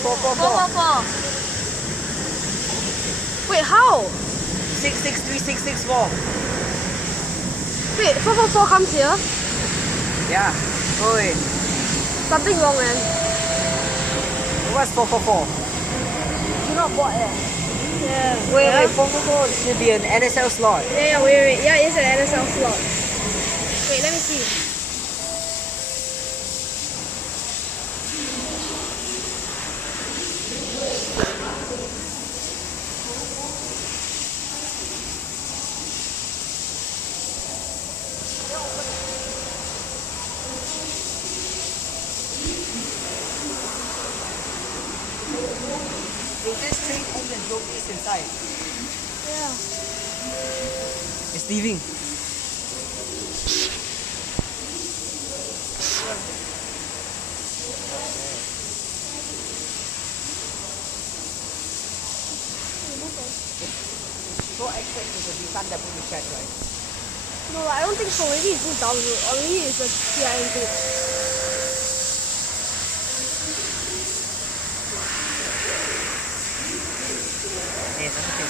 T444. Wait, how? 663664. Wait, 444 comes here? Yeah. Oh wait. Something wrong, man. What's 444? You're not bought it. Yeah. Wait, 444 should be an NSL slot. Yeah, wait. Yeah, it's an NSL slot. Wait, let me see. Is this train ends and Jurong East inside? Yeah. It's leaving. So I expect it's a refund that will be checked, right? No, I don't think so. Maybe it's just down the road. Or maybe it's a TRN Glitch. Yeah, that's okay.